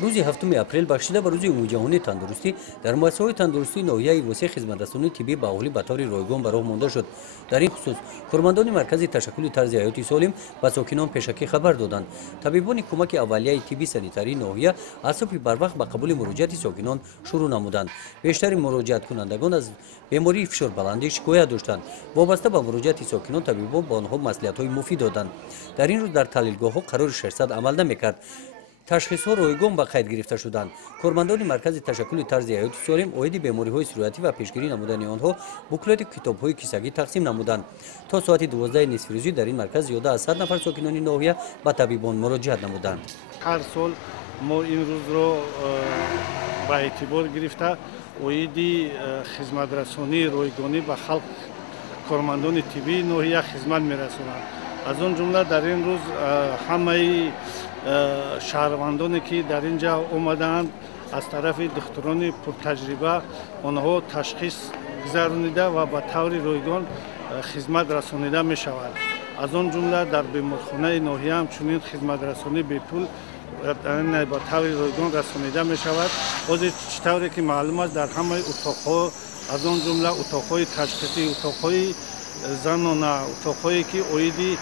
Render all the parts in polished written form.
روزی 7 اپریل بخشیده به روز عمومی جهانی تندرستی در مؤسسه‌های تندرستی ناحیه وسیع خدمت‌رسانی طبی به اهالی به طور رایگان به راه مانده شد. در این خصوص کارمندان مرکز تشکل طرز حیاتی سالم و ساکنان پیشکی خبر دادند. طبیبان کمک اولیه طبی سانیتاری ناحیه از صبح بروقت به قبول مراجعت ساکنان شروع نمودند. بیشتر مراجعت کنندگان از بیماری فشار بلندی شکایت داشتند. وابسته به مراجعت ساکنان طبیبان به آنها مصلحت‌های مفید دادند. در این روز در تحلیلگاه‌ها قرار 600 عمل نمی‌کرد. تشخیص ها رایگان به قید گرفته شدند. کارمندان مرکز تشکل طرز حیات سالم عاید بیماری های سرایتی و پیشگیری نمودن آنها بوکلت کتاب های کیسگی تقسیم نمودند. تا ساعت 12 نصف روزی در این مرکز زیاده از 100 نفر ساکنان ناحیه به طبیبان مراجعت نمودند. هر سال ما این روز رو به اعتبار گرفته عاید خدمت رسانی رایگانی به خلق کارمندان طبی ناحیه خدمت میرسونند. از اون جمله در این روز همه شهروندانی که در اینجا اومدند از طرف دکتران پرتجربه آنها تشخیص گذرانیده و به طور رایگان خدمت رسانیده می شود. از آن جمله در بیمارخانه ناحیه همچنین خدمت رسانی به پول با طور رایگان رسانیده می شود. بازی چطوری که معلوم است در همه اتاقها از آن جمله اتاقهای تشخیصی، اتاقهای زنانه، اتاقهایی که عاید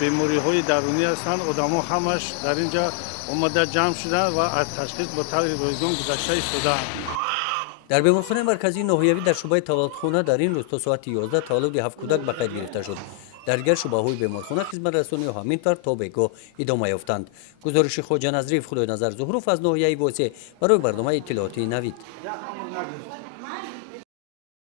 بیماری های درونی هستند، آدم‌ها همش در اینجا اومده جمع شدند و از تشخیص با طور رایگان گذشته شدند. در بیمارخانه مرکزی ناحیوی در شعبه تولدخانه در این روز تا ساعت 11 تولد 7 کودک به قید گرفته شد. در دیگر شعبه های بیمارخانه خدمت رسانی همینطور تا بیگاه ادامه یافتند. گزارش خواجه نظریف خدای نظر ظهروف از ناحیه واسه برای برنامه اطلاعاتی نوید.